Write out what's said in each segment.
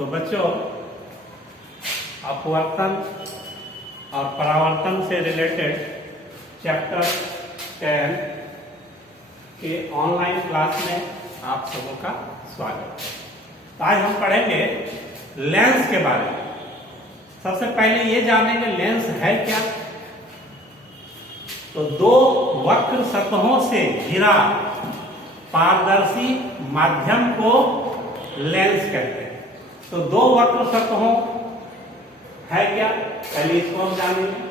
तो बच्चों, अपवर्तन और परावर्तन से रिलेटेड चैप्टर 10 के ऑनलाइन क्लास में आप सबों का स्वागत है। तो आज हम पढ़ेंगे लेंस के बारे में। सबसे पहले ये जानेंगे लेंस है क्या। तो दो वक्र सतहों से घिरा पारदर्शी माध्यम को लेंस कहते हैं। तो दो वक्र सतहों है क्या, पहले इसको हम जानेंगे।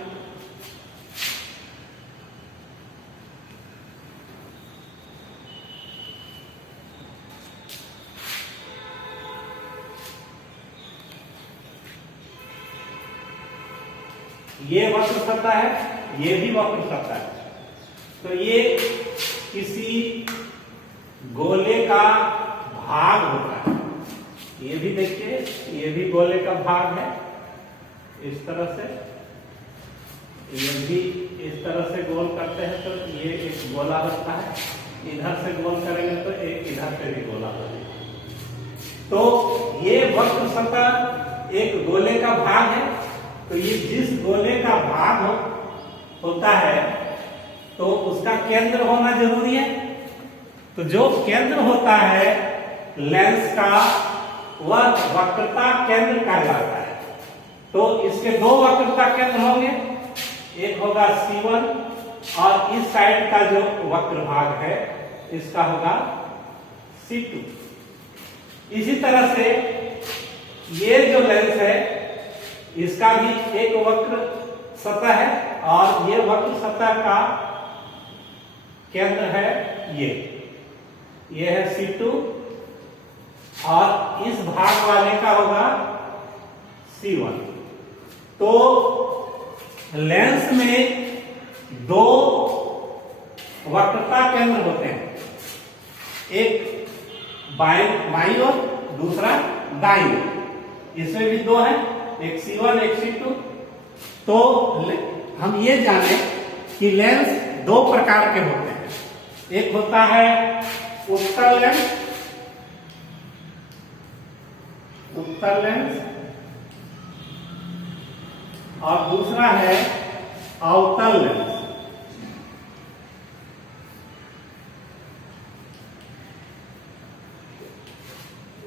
ये वक्र सतह है, ये भी वक्र सतह है। तो ये किसी गोले का भाग होता है। ये भी देखिए, ये भी गोले का भाग है इस तरह से। ये भी इस तरह से गोल करते हैं तो ये एक गोला बनता है। इधर से गोल करेंगे तो एक इधर से भी गोला बनेगा। तो ये वक्र सतह एक गोले का भाग है। तो ये जिस गोले का भाग होता है तो उसका केंद्र होना जरूरी है। तो जो केंद्र होता है लेंस का, वह वक्रता केंद्र कहलाता है। तो इसके दो वक्रता केंद्र होंगे, एक होगा C1 और इस साइड का जो वक्र भाग है इसका होगा C2। इसी तरह से ये जो लेंस है इसका भी एक वक्र सतह है और ये वक्र सतह का केंद्र है ये है C2 और इस भाग वाले का होगा C1। तो लेंस में दो वक्रता केंद्र होते हैं, एक बाईं ओर, दूसरा दाईं ओर। इसमें भी दो है, एक C1 एक C2। तो हम ये जाने कि लेंस दो प्रकार के होते हैं। एक होता है उत्तल लेंस और दूसरा है अवतल लेंस।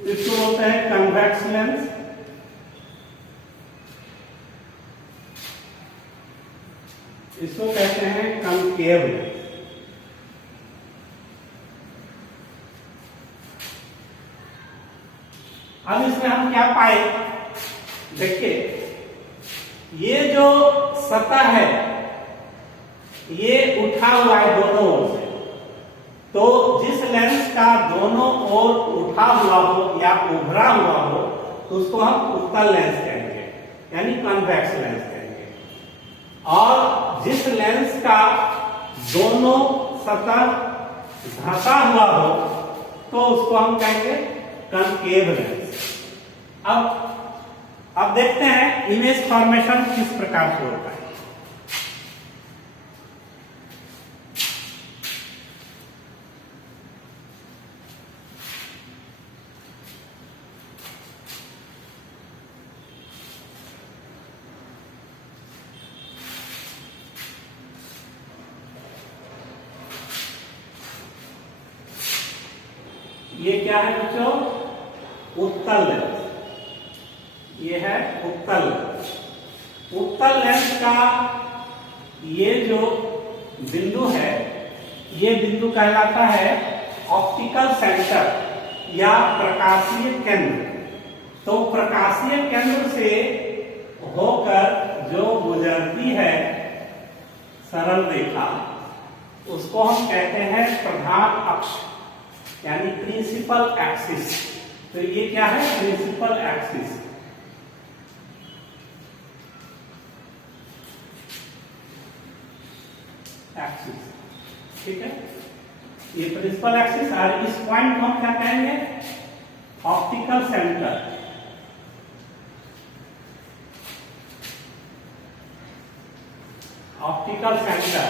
इसको बोलते हैं कन्वेक्स लेंस, इसको कहते हैं कनकेव लेंस। अब इसमें हम क्या पाए, देखिए ये जो सतह है ये उठा हुआ है दोनों ओर से। तो जिस लेंस का दोनों ओर उठा हुआ हो या उभरा हुआ हो तो उसको हम उत्तल लेंस कहेंगे, यानी कन्वेक्स लेंस कहेंगे। और जिस लेंस का दोनों सतह धंसा हुआ हो तो उसको हम कहेंगे कनकेव लेंस। अब देखते हैं इमेज फॉर्मेशन किस प्रकार से होता है। ये क्या है बच्चों, उत्तल लेंस। ये है उत्तल लेंस। उत्तल लेंस का ये जो बिंदु है, ये बिंदु कहलाता है ऑप्टिकल सेंटर या प्रकाशीय केंद्र। तो प्रकाशीय केंद्र से होकर जो गुजरती है सरल रेखा, उसको हम कहते हैं प्रधान अक्ष, यानी प्रिंसिपल एक्सिस। तो ये क्या है, प्रिंसिपल एक्सिस। ठीक है, ये प्रिंसिपल एक्सिस। और इस पॉइंट को हम क्या कहेंगे, optical centre. Optical centre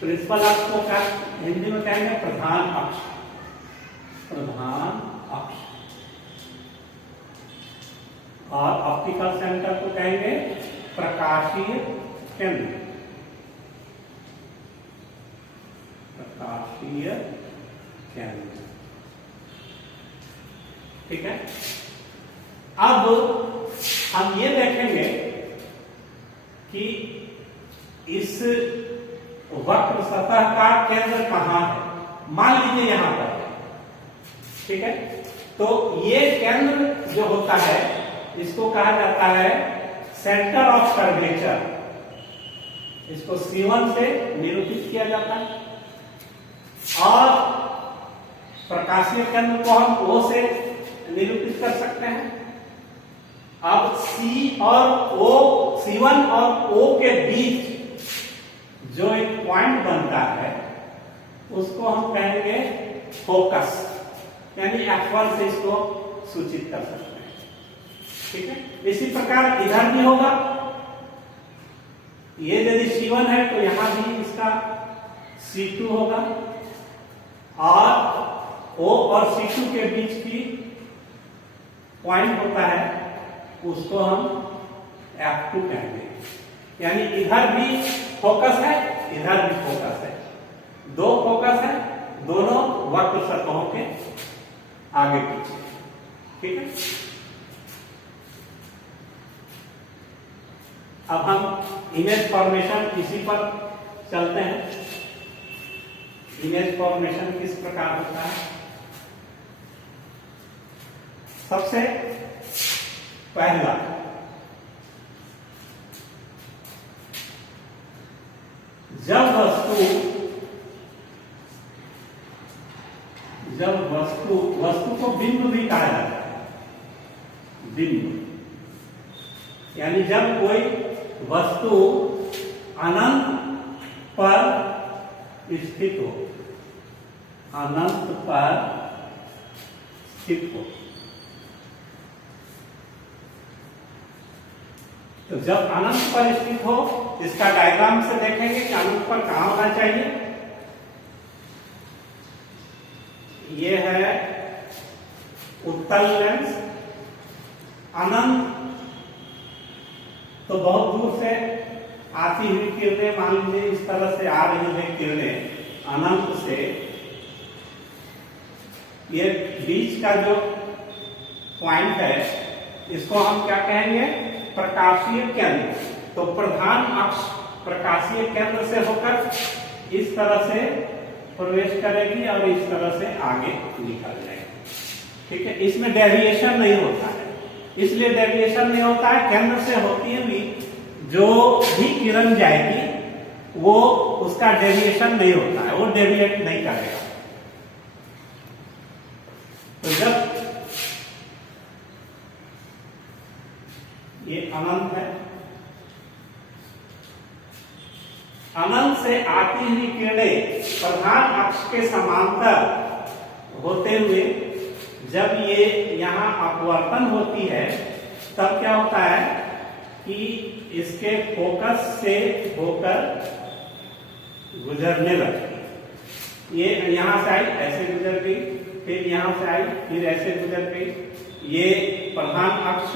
principal अक्ष को क्या हिंदी में कहेंगे, प्रधान अक्ष। प्रधान अक्ष। और ऑप्टिकल सेंटर को कहेंगे प्रकाशीय केंद्र। प्रकाशीय केंद्र, ठीक है। अब हम ये देखेंगे कि इस वक्र सतह का केंद्र कहां है। मान लीजिए यहां पर, ठीक है। तो ये केंद्र जो होता है इसको कहा जाता है सेंटर ऑफ कर्वेचर। इसको C1 से निरूपित किया जाता है और प्रकाशीय केंद्र को हम O से निरूपित कर सकते हैं। अब C1 और O के बीच जो एक पॉइंट बनता है उसको हम कहेंगे फोकस, यानी F1 से इसको सूचित कर सकते हैं, ठीक है। इसी प्रकार इधर भी होगा। ये यदि C1 है तो यहां भी इसका C2 होगा और O और C2 के बीच की पॉइंट होता है उसको हम F2 कहेंगे। यानी इधर भी फोकस है, इधर भी फोकस है, दो फोकस है, दोनों वक्र सतहों के आगे पीछे, ठीक है। अब हम इमेज फॉर्मेशन इसी पर चलते हैं। इमेज फॉर्मेशन किस प्रकार होता है। सबसे पहला जब वस्तु को बिंदु भी कहा जाता है। बिंदु यानी जब कोई वस्तु अनंत पर स्थित हो, अनंत पर स्थित हो, तो जब अनंत पर स्थित हो इसका डायग्राम से देखेंगे कि अनंत पर कहां होना चाहिए। ये है उत्तल लेंस। अनंत तो बहुत दूर से आती हुई किरणें, मान लीजिए इस तरह से आ रही है किरणें अनंत से, ये बीच का जो पॉइंट है इसको हम क्या कहेंगे, प्रकाशीय केंद्र। तो प्रधान अक्ष प्रकाशीय केंद्र से होकर इस तरह से प्रवेश करेगी और इस तरह से आगे निकल जाएगी, ठीक है। इसमें डेविएशन नहीं होता है, इसलिए डेविएशन नहीं होता है। केंद्र से होती हुई जो भी किरण जाएगी वो उसका डेविएशन नहीं होता है, वो डेविएट नहीं करेगा। तो जब ये अनंत है, अनंत से आती हुई किरणें प्रधान अक्ष के समांतर होते हुए जब ये यहां अपवर्तन होती है तब क्या होता है कि इसके फोकस से होकर गुजरने लगती है। ये यहां से आई, ऐसे गुजर गई, फिर यहां से आई, फिर ऐसे गुजर गई। ये प्रधान अक्ष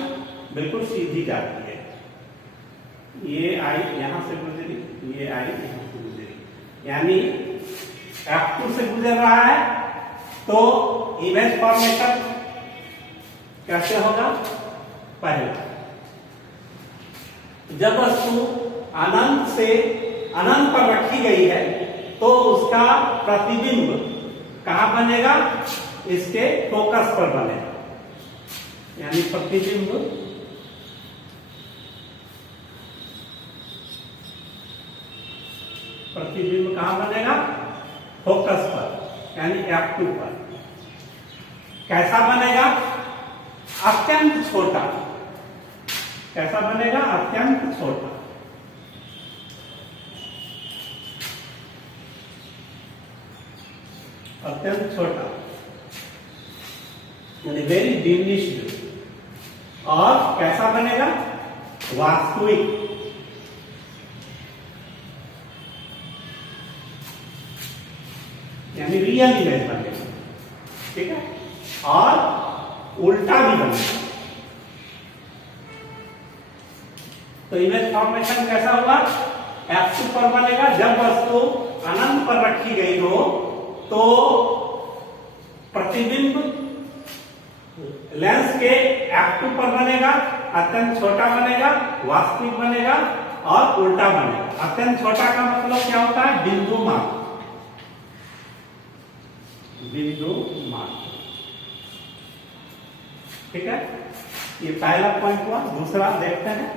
बिल्कुल सीधी जाती है। ये आई यहां से गुजरी, ये आई यहां से गुजरी, यानी F2 से गुजर रहा है। तो इमेज फॉर्मेशन कैसे होगा। पहला, जब वस्तु अनंत से अनंत पर रखी गई है तो उसका प्रतिबिंब कहां बनेगा, इसके फोकस पर बनेगा। यानी प्रतिबिंब कहां बनेगा, फोकस पर, यानी F2 पर। कैसा बनेगा, अत्यंत छोटा। कैसा बनेगा, अत्यंत छोटा। अत्यंत छोटा यानी वेरी डिमिनिश्ड। और कैसा बनेगा, वास्तविक। यानी रियल इमेज बनेगा, ठीक है। और उल्टा भी बनेगा, तो इमेज फॉर्मेशन कैसा हुआ, F2 पर बनेगा। जब वस्तु अनंत पर रखी गई हो तो प्रतिबिंब लेंस के F2 पर बनेगा, अत्यंत छोटा बनेगा, वास्तविक बनेगा और उल्टा बनेगा। अत्यंत छोटा का मतलब क्या होता है, बिंदु मात्र, बिंदु मात्र। ठीक है, ये पहला पॉइंट हुआ। दूसरा देखते हैं।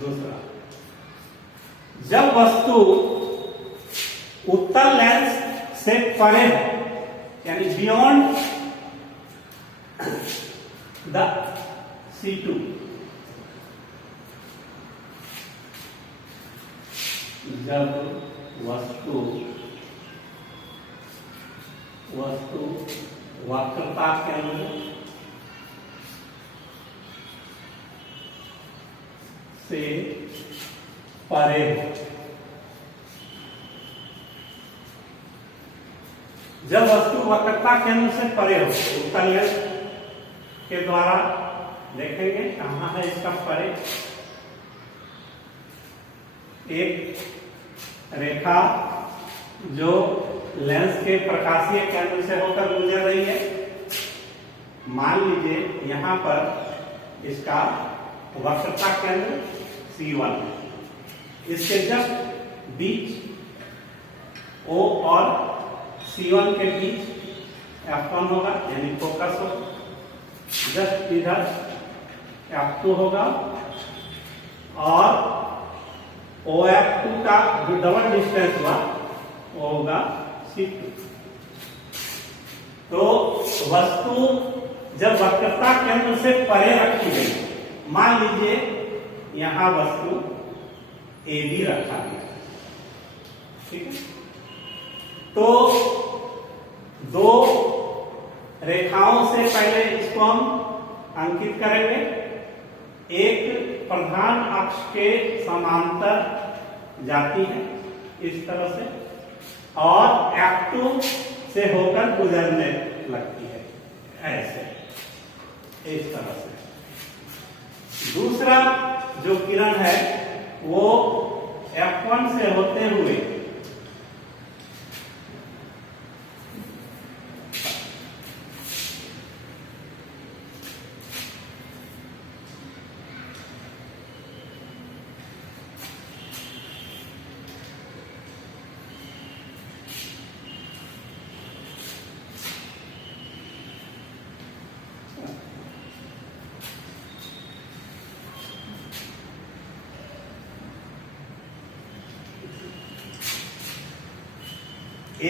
दूसरा, जब वस्तु उत्तल लेंस से परे हो, यानी बियॉन्ड द C2, जब वस्तु वक्रता केंद्र से परे हो, जब वस्तु वक्रता केंद्र से परे हो, उत्तल लेंस के द्वारा देखेंगे कहां है इसका परे। एक रेखा जो लेंस के प्रकाशीय केंद्र से होकर गुजर रही है, मान लीजिए यहां पर इसका वक्रता केंद्र C1, इसके जस्ट बीच O और C1 के बीच F1 होगा, यानी फोकस हो। जस्ट इधर F2 होगा और OF2 का जो डबल डिस्टेंस हुआ वो होगा C2। तो वस्तु जब वक्रता केंद्र से परे रखी गई, मान लीजिए यहां वस्तु AB रखा गया, ठीक है, तो दो रेखाओं से पहले इसको हम अंकित करेंगे। एक प्रधान अक्ष के समांतर जाती है इस तरह से और F2 से होकर गुजरने लगती है ऐसे, इस तरह से। दूसरा जो किरण है वो F1 से होते हुए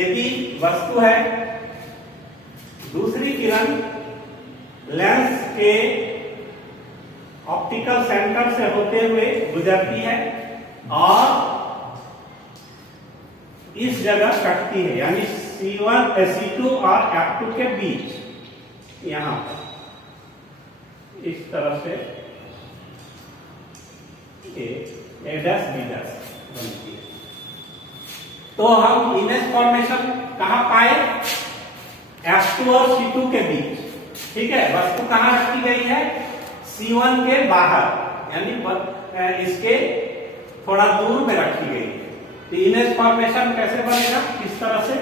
AB वस्तु है, दूसरी किरण लेंस के ऑप्टिकल सेंटर से होते हुए गुजरती है और इस जगह कटती है, यानी C1, C2 और F2 के बीच यहां पर इस तरह से A' B' बनती है। तो हम इमेज फॉर्मेशन कहां पाए, F2 और C2 के बीच, ठीक है। वस्तु कहां रखी गई है, C1 के बाहर, यानी इसके थोड़ा दूर में रखी गई है। तो इमेज फॉर्मेशन कैसे बनेगा, किस तरह से,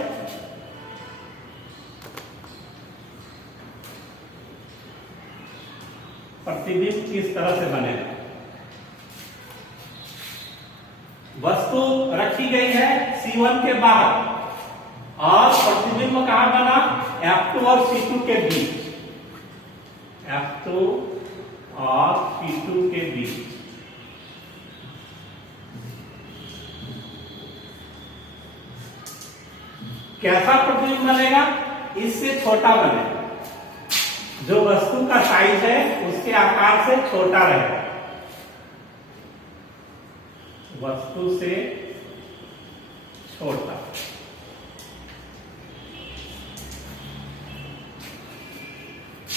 प्रतिबिंब किस तरह से बनेगा। वस्तु रखी गई है C1 के बाहर और प्रतिबिंब कहां बना, F2 और C2 के बीच, F2 और C2 के बीच। कैसा प्रतिबिंब बनेगा, इससे छोटा बनेगा, जो वस्तु का साइज है उसके आकार से छोटा रहेगा, वस्तु से छोटा।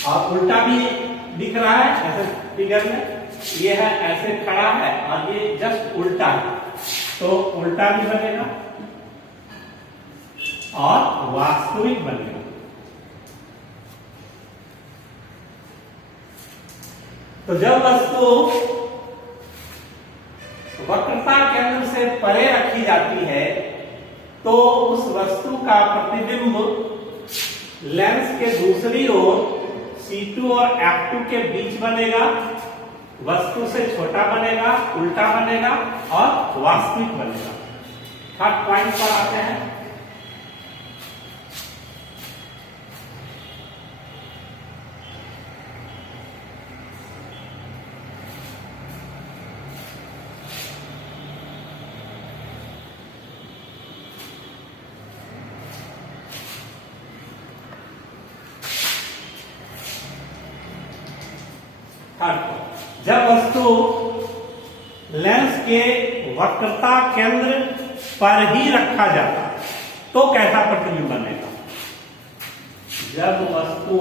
और उल्टा भी दिख रहा है ऐसे फिगर में, ये है ऐसे खड़ा है और ये जस्ट उल्टा है, तो उल्टा भी बनेगा और वास्तविक बनेगा। तो जब वस्तु वक्रता केंद्र से परे रखी जाती है तो उस वस्तु का प्रतिबिंब लेंस के दूसरी ओर C2 और F2 के बीच बनेगा, वस्तु से छोटा बनेगा, उल्टा बनेगा और वास्तविक बनेगा। थर्ड पॉइंट पर आते हैं। जब वस्तु लेंस के वक्रता केंद्र पर ही रखा जाता तो कैसा प्रतिबिंब बनेगा? जब वस्तु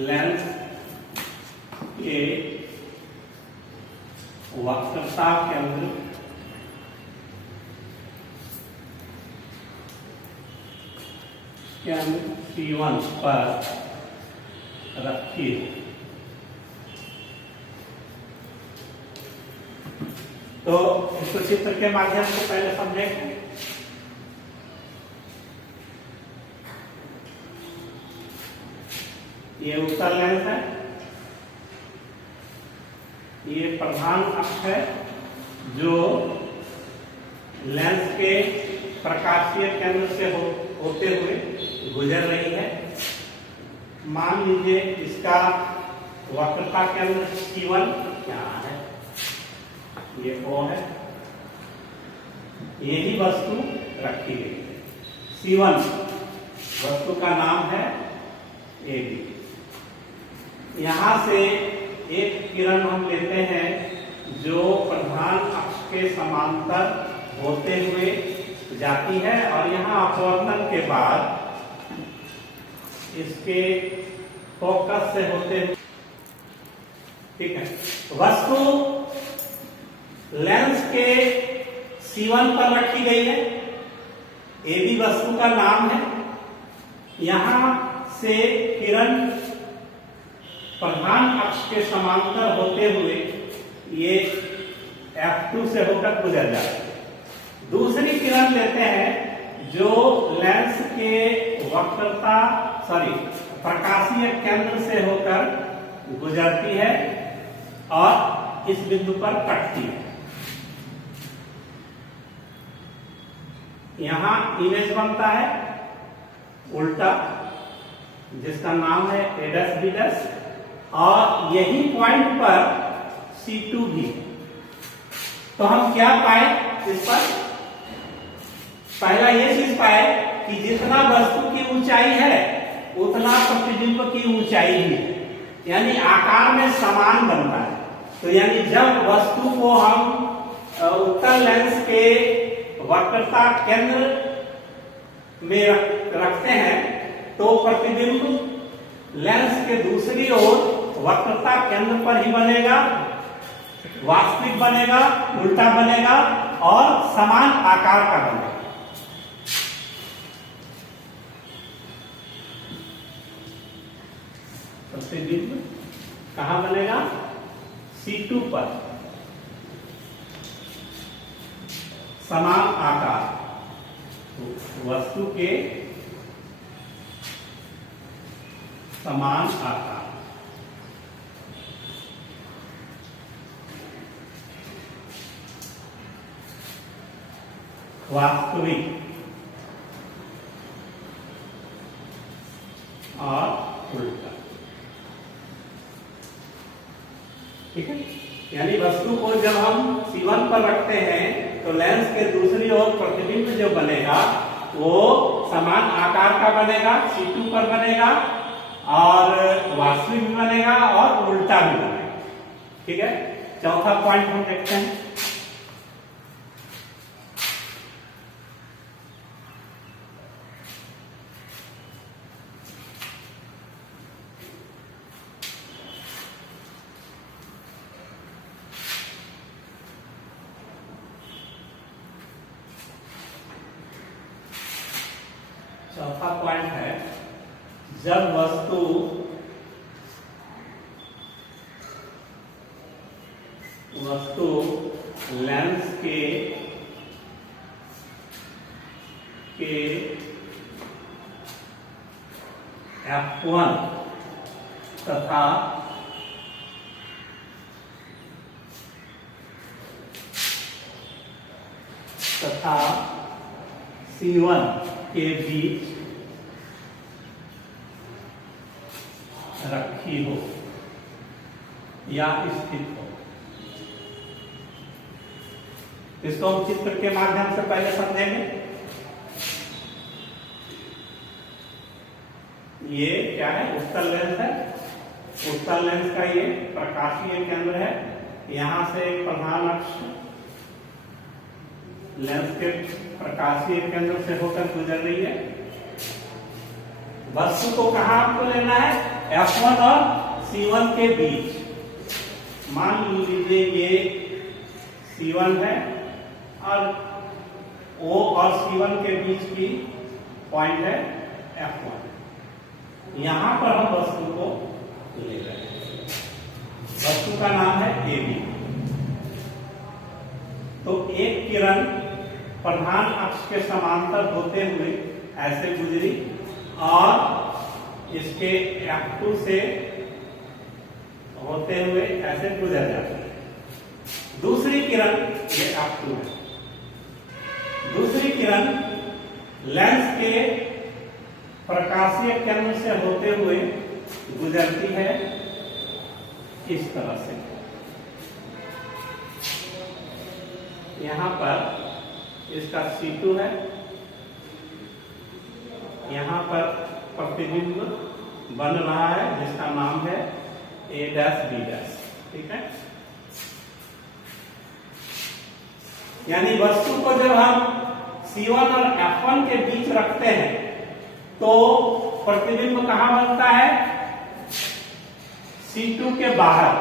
लेंस के वक्रता केंद्र C1 पर रखी तो इसको चित्र के माध्यम से पहले समझेंगे। ये उत्तल लेंस है, ये प्रधान अक्ष है जो लेंस के प्रकाशीय केंद्र से होते हुए गुजर रही है। मान लीजिए इसका वक्रता केंद्र C1 यहाँ है, ये O है, यही वस्तु रखी गई है। C1 वस्तु का नाम है AB। यहां से एक किरण हम लेते हैं जो प्रधान अक्ष के समांतर होते हुए जाती है और यहां अपवर्तन के बाद इसके फोकस से होते हुए, ठीक है, वस्तु लेंस के C1 पर रखी गई है, AB वस्तु का नाम है। यहां से किरण प्रधान अक्ष के समांतर होते हुए ये F2 से होकर गुजर जाती है। दूसरी किरण लेते हैं जो लेंस के प्रकाशीय केंद्र से होकर गुजरती है और इस बिंदु पर कटती है। यहां इमेज बनता है उल्टा जिसका नाम है A', और यही पॉइंट पर C2 भी। तो हम क्या पाए इस पर? पहला ये चीज पाए कि जितना वस्तु की ऊंचाई है उतना प्रतिबिंब की ऊंचाई भी है, यानी आकार में समान बनता है। तो यानी जब वस्तु को हम उत्तल लेंस के वक्रता केंद्र में रखते हैं तो प्रतिबिंब लेंस के दूसरी ओर वक्रता केंद्र पर ही बनेगा, वास्तविक बनेगा, उल्टा बनेगा और समान आकार का बनेगा। प्रतिबिंब कहां बनेगा? C2 पर समान आकार, वस्तु के समान आकार, वास्तविक और उल्टा, ठीक है। यानी वस्तु को जब हम C1 पर रखते हैं तो लेंस के दूसरी ओर प्रतिबिंब जो बनेगा वो समान आकार का बनेगा, C2 पर बनेगा और वास्तविक भी बनेगा और उल्टा भी बनेगा, ठीक है। चौथा पॉइंट हम देखते हैं। चौथा पॉइंट है, जब वस्तु लेंस के F1 तथा C1 के बीच रखी हो या स्थित हो। इसको हम चित्र के माध्यम से पहले समझेंगे। ये क्या है? उत्तल लेंस है। उत्तल लेंस का ये प्रकाशीय केंद्र है। यहां से एक प्रधान अक्ष लेंस के प्रकाशीय केंद्र से होकर गुजर रही है। वस्तु को कहां आपको लेना है? F1 और C1 के बीच। मान लीजिए ये C1 है और O और C1 के बीच की पॉइंट है F1। यहां पर हम वस्तु को ले रहे हैं। वस्तु का नाम है AB। तो एक किरण प्रधान अक्ष के समांतर होते हुए ऐसे गुजरी और इसके F2 से होते हुए ऐसे गुजर जाती है। दूसरी किरण, ये F2 है। दूसरी किरण लेंस के प्रकाशीय केंद्र से होते हुए गुजरती है इस तरह से। यहां पर इसका C2 है। यहां पर प्रतिबिंब बन रहा है जिसका नाम है A', B'। ठीक है। यानी वस्तु को जब हम C1 और F1 के बीच रखते हैं तो प्रतिबिंब कहां बनता है? C2 के बाहर।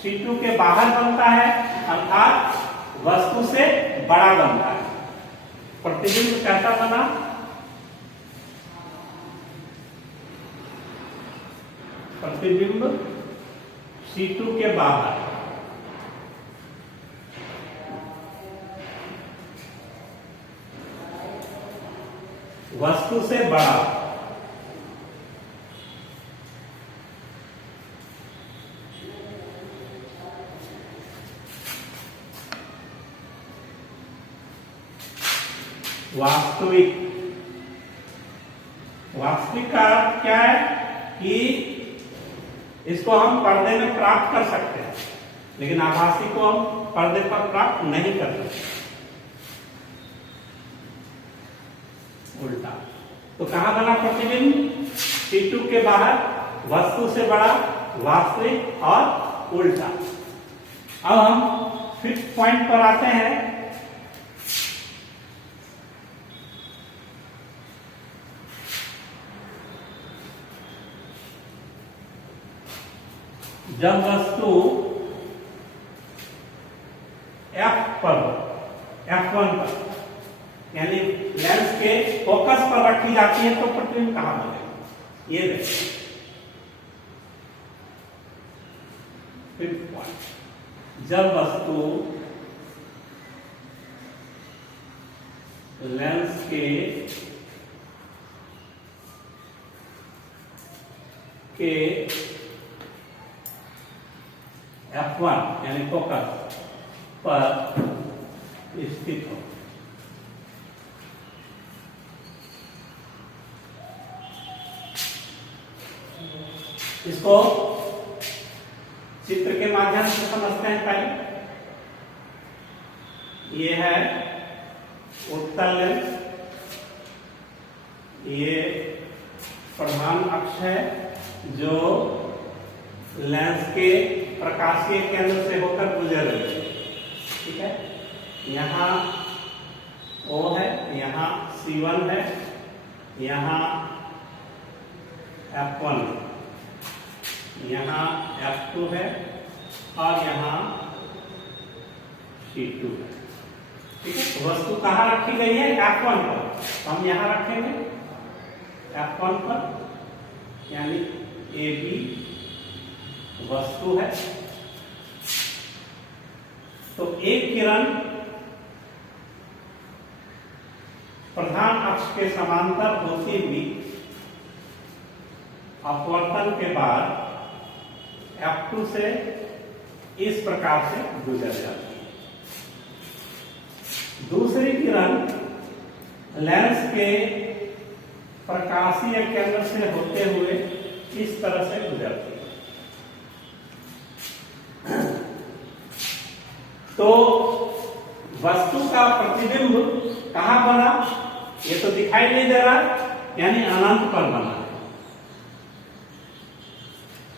C2 के बाहर बनता है, अर्थात वस्तु से बड़ा बनता है। प्रतिबिंब कैसा बना? प्रतिबिंब C2 के बाहर। वस्तु से बड़ा। वास्तविक का अर्थ क्या है कि इसको हम पर्दे में प्राप्त कर सकते हैं, लेकिन आभासी को हम पर्दे पर प्राप्त नहीं कर सकते। उल्टा। तो कहां बना प्रतिबिंब? C2 के बाहर, वस्तु से बड़ा, वास्तविक और उल्टा। अब हम 5th पॉइंट पर आते हैं। जब वस्तु F1 पर यानी लेंस के फोकस पर रखी जाती है तो प्रतिबिंब कहां बनेगा? ये देखिए 5th पॉइंट। जब वस्तु लेंस के F1 यानी फोकस पर स्थित हो। इसको चित्र के माध्यम से समझते हैं पहले। ये है उत्तल लेंस, ये प्रधान अक्ष है जो लेंस के प्रकाशीय केंद्र से होकर गुजर रही है। ठीक है। यहाँ O है, यहाँ C1 है, यहाँ F1, यहाँ F2 है और यहाँ C2 है। ठीक है। वस्तु कहाँ रखी गई है? F1 पर। हम यहाँ रखेंगे F1 पर, यानी AB वस्तु है। तो एक किरण प्रधान अक्ष के समांतर होती हुई अपवर्तन के बाद F2 से इस प्रकार से गुजर जाती है। दूसरी किरण लेंस के प्रकाशीय केंद्र से होते हुए इस तरह से गुजरती है। तो वस्तु का प्रतिबिंब कहां बना, ये तो दिखाई नहीं दे रहा, यानी अनंत पर बना है।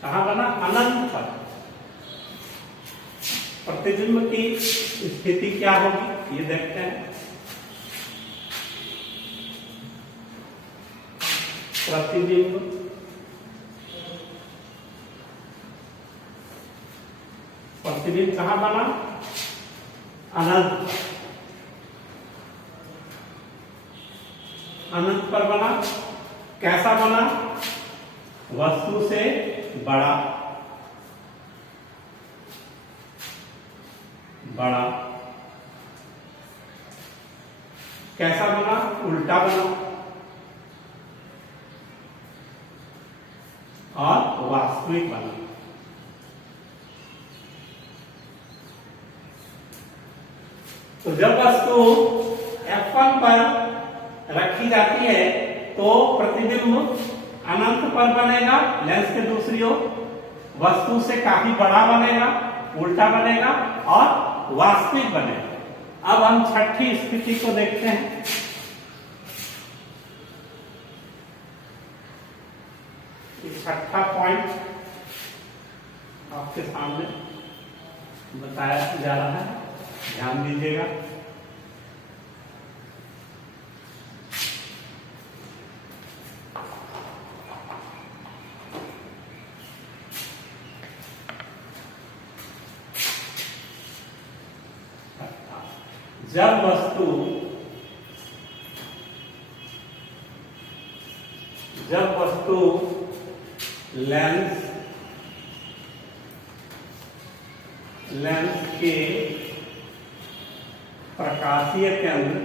कहां बना? अनंत पर। प्रतिबिंब की स्थिति क्या होगी ये देखते हैं। प्रतिबिंब कहां बना? अनंत। अनंत पर बना। कैसा बना? वस्तु से बड़ा। कैसा बना? उल्टा बना। और वास्तविक बना। तो जब वस्तु F1 पर रखी जाती है तो प्रतिबिंब अनंत पर बनेगा, लेंस के दूसरी ओर वस्तु से काफी बड़ा बनेगा, उल्टा बनेगा और वास्तविक बनेगा। अब हम छठी स्थिति को देखते हैं। छठा पॉइंट आपके सामने बताया जा रहा है, ध्यान दीजिएगा। जब वस्तु लेंस के प्रकाशीय केंद्र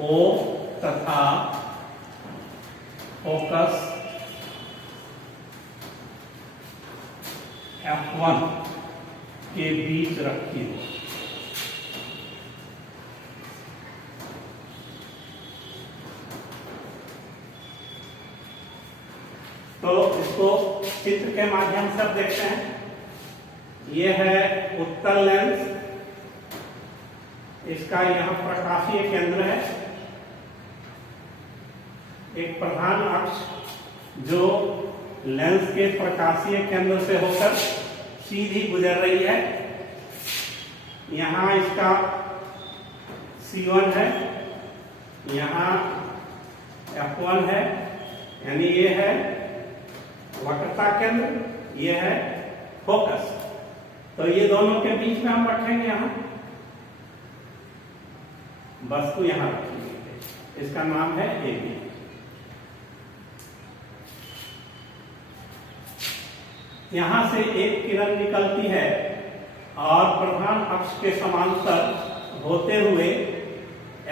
O तथा फोकस F1 के बीच रखी हो, तो इसको चित्र के माध्यम से देखते हैं। यह है उत्तल लेंस, इसका यहां प्रकाशीय केंद्र है। एक प्रधान अक्ष जो लेंस के प्रकाशीय केंद्र से होकर सीधी गुजर रही है। यहां इसका C1 है, यहां F1 है, यानी ये है वक्रता केंद्र, ये है फोकस। तो ये दोनों के बीच में हम रखेंगे, यहां वस्तु यहां रखेंगे, इसका नाम है AB। यहां से एक किरण निकलती है और प्रधान अक्ष के समांतर होते हुए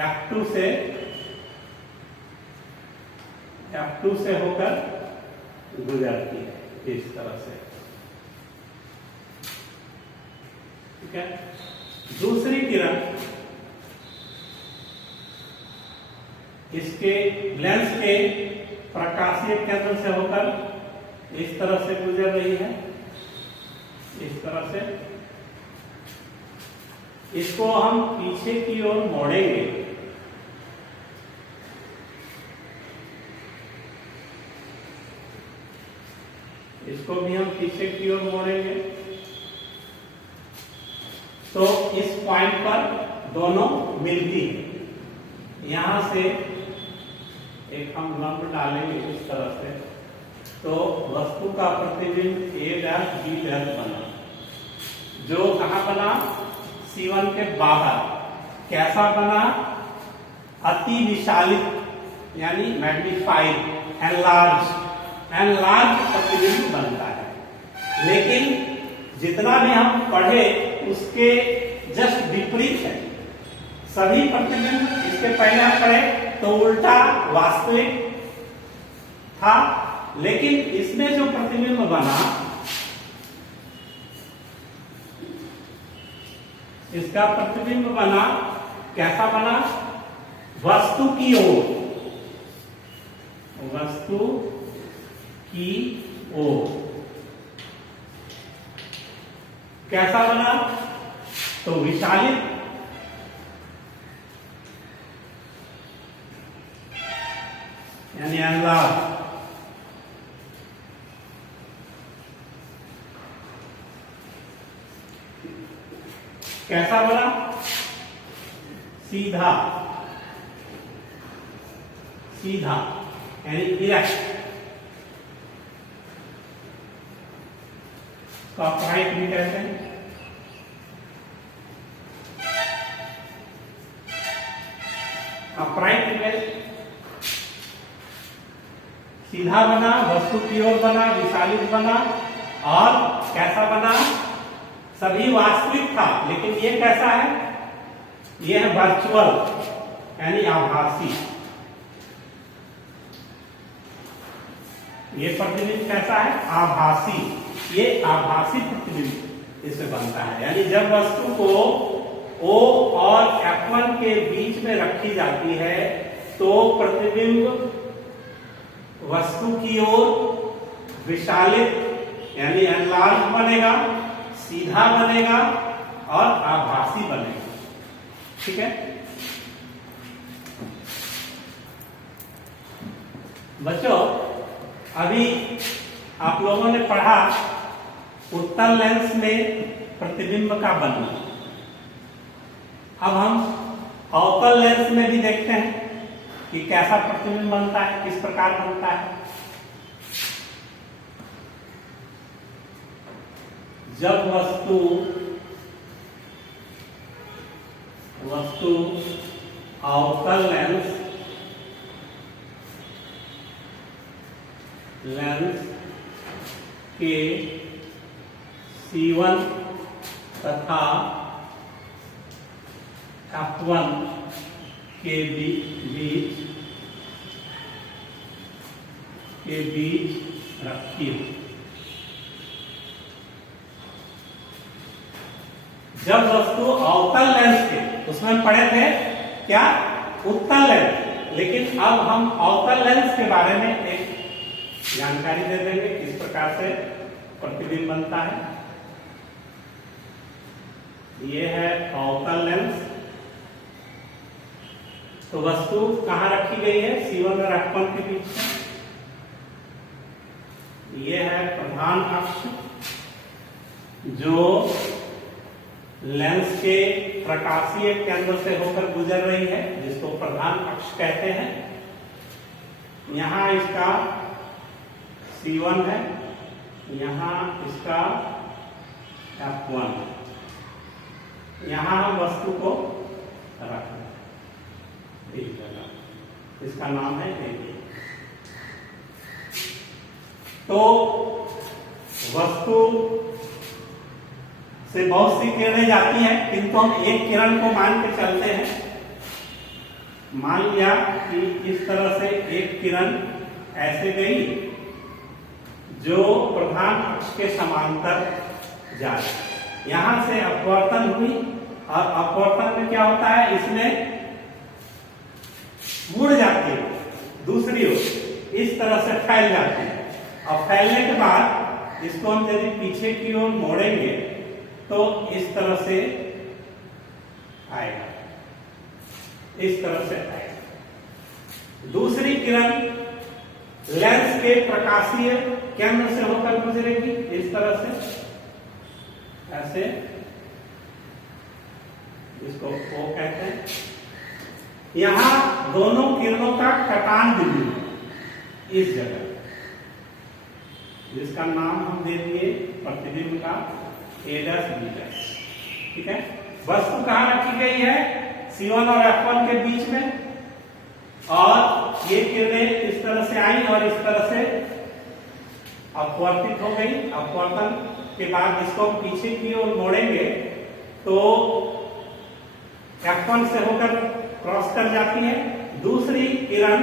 F2 से होकर गुजरती है इस तरह से। ठीक है। दूसरी किरण इसके लेंस के प्रकाशीय केंद्र से होकर इस तरह से गुजर रही है, इस तरह से। इसको हम पीछे की ओर मोड़ेंगे, इसको भी हम पीछे की ओर मोड़ेंगे। तो इस पॉइंट पर दोनों मिलती है। यहां से एक हम लंब डालेंगे इस तरह से, तो वस्तु का प्रतिबिंब A' B' बना, जो कहां बना? C1 के बाहर कैसा बना, अति विशालित यानी मैग्नीफाइड, एनलार्ज प्रतिबिंब बनता है। लेकिन जितना भी हम पढ़े उसके जस्ट विपरीत है। सभी प्रतिबिंब इसके पहले हम पढ़े तो उल्टा वास्तविक था, लेकिन इसमें जो प्रतिबिंब बना, इसका प्रतिबिंब बना कैसा बना, वस्तु की ओर, वस्तु की ओर कैसा बना, तो विशालित, यानी एनलार्ज। कैसा बना, सीधा, सीधा यानी इरेक्ट, तो अपराइट भी कहते हैं। अपराइट इमेज, सीधा बना, वस्तु की ओर बना, विशालित बना, और कैसा बना, सभी वास्तविक था, लेकिन ये कैसा है, ये है वर्चुअल यानी आभासी। ये प्रतिबिंब कैसा है, आभासी, ये आभासी प्रतिबिंब इससे बनता है। यानी जब वस्तु को O और F1 के बीच में रखी जाती है तो प्रतिबिंब वस्तु की ओर विशालित यानी एनलार्ज बनेगा, सीधा बनेगा और आभासी बनेगा। ठीक है बच्चों, अभी आप लोगों ने पढ़ा उत्तल लेंस में प्रतिबिंब का बनना। अब हम अवतल लेंस में भी देखते हैं कि कैसा प्रतिबिंब बनता है, किस प्रकार बनता है। जब वस्तु अवतल लेंस के C1 तथा F1 के बीच रखी हो। जब वस्तु अवतल लेंस के, उसमें पढ़े थे क्या, उत्तल लेंस, लेकिन अब हम अवतल लेंस के बारे में एक जानकारी दे देंगे किस प्रकार से प्रतिबिंब बनता है। ये है अवतल लेंस। तो वस्तु कहां रखी गई है, C1 और F1 के बीच में। ये है प्रधान अक्ष जो लेंस के प्रकाशीय केंद्र से होकर गुजर रही है, जिसको प्रधान अक्ष कहते हैं। यहां इसका C1 है, यहां इसका F1 है। यहां हम वस्तु को रख एक जगह, इसका नाम है A। तो वस्तु से बहुत सी किरणें जाती हैं, किंतु हम एक किरण को मान के चलते हैं। मान लिया कि इस तरह से एक किरण ऐसे गई जो प्रधान अक्ष के समांतर जा रही। यहां से अपवर्तन हुई, और अपवर्तन में क्या होता है, इसमें मुड़ जाती है दूसरी ओर, इस तरह से फैल जाती है। और फैलने के बाद इसको हम यदि पीछे की ओर मोड़ेंगे तो इस तरह से आएगा, इस तरह से आएगा। दूसरी किरण लेंस के प्रकाशीय केंद्र से होकर गुजरेगी, इस तरह से ऐसे, इसको O कहते हैं। यहां दोनों किरणों का कटान बिंदु इस जगह, जिसका नाम हम दे दिए प्रतिबिंब का A' B'। ठीक है, वस्तु कहाँ रखी गई है, C1 और F1 के बीच में, और ये किरणें इस तरह से आई और इस तरह से अपवर्तित हो गई। अपवर्तन के बाद इसको हम पीछे की ओर मोड़ेंगे तो F1 से होकर क्रॉस कर जाती है। दूसरी किरण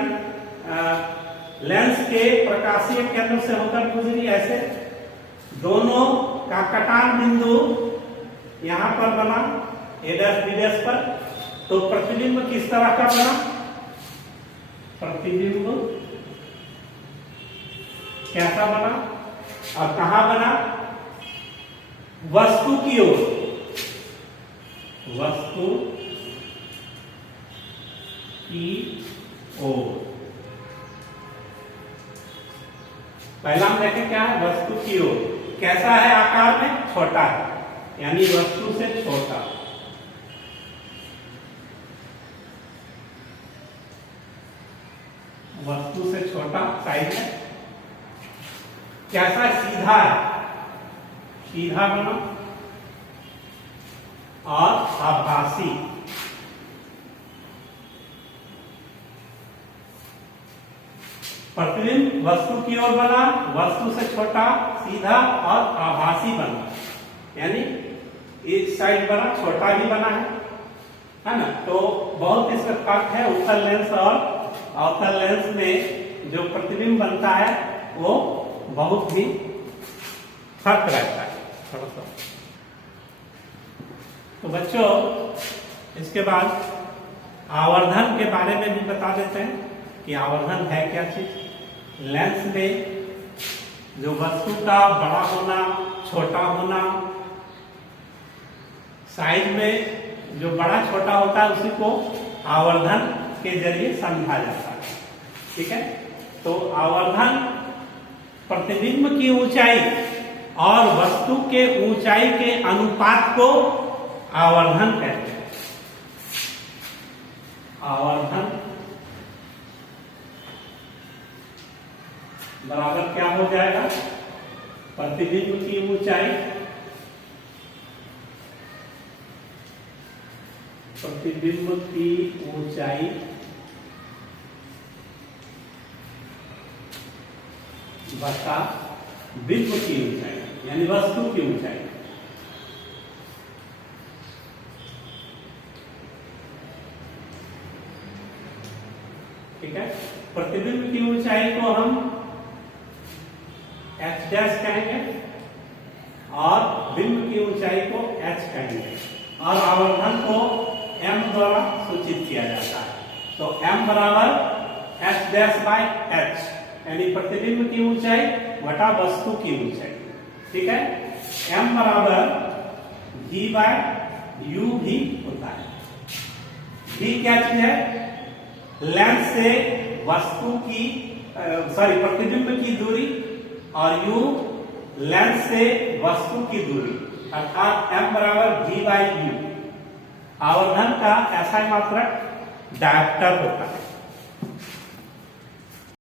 लेंस के प्रकाशीय केंद्र से होकर गुजरी, ऐसे दोनों का कटान बिंदु यहां पर बना A', B' पर। तो प्रतिबिंब किस तरह का बना, प्रतिबिंब कैसा बना और कहां बना, वस्तु की ओर, वस्तु की ओर। पहला हम देखें क्या है, वस्तु की ओर। कैसा है आकार में, छोटा है, यानी वस्तु से छोटा। वस्तु से छोटा साइज है। कैसा, सीधा है, सीधा बना और आभासी। प्रतिबिंब वस्तु की ओर बना, वस्तु से छोटा, सीधा और आभासी बना, यानी इस साइड बना, छोटा भी बना है ना। तो बहुत इसमें फर्क है उत्तल लेंस और अवतल लेंस में जो प्रतिबिंब बनता है वो बहुत ही फर्क रहता है थोड़ा सा। तो बच्चों इसके बाद आवर्धन के बारे में भी बता देते हैं कि आवर्धन है क्या चीज। लेंस में जो वस्तु का बड़ा होना, छोटा होना, साइज में जो बड़ा छोटा होता है उसी को आवर्धन के जरिए समझा जाता है। ठीक है, तो आवर्धन प्रतिबिंब की ऊंचाई और वस्तु के ऊंचाई के अनुपात को आवर्धन कहते हैं। आवर्धन बराबर क्या हो जाएगा, प्रतिबिंब की ऊंचाई, प्रतिबिंब की ऊंचाई बटा बिंब की ऊंचाई, यानी वस्तु की ऊंचाई। ठीक है, प्रतिबिंब की ऊंचाई को हम h' कहेंगे और बिंब की ऊंचाई को h कहेंगे, और आवर्धन को m द्वारा सूचित किया जाता है। तो m बराबर h'/h, यानी प्रतिबिंब की ऊंचाई बटा वस्तु की ऊंचाई। ठीक है, m बराबर v/u भी होता है। v क्या चीज है, लेंस से वस्तु की प्रतिबिंब की दूरी, और u लेंस से वस्तु की दूरी, अर्थात m बराबर v/u। आवर्धन का ऐसा मात्रक डायप्टर होता है।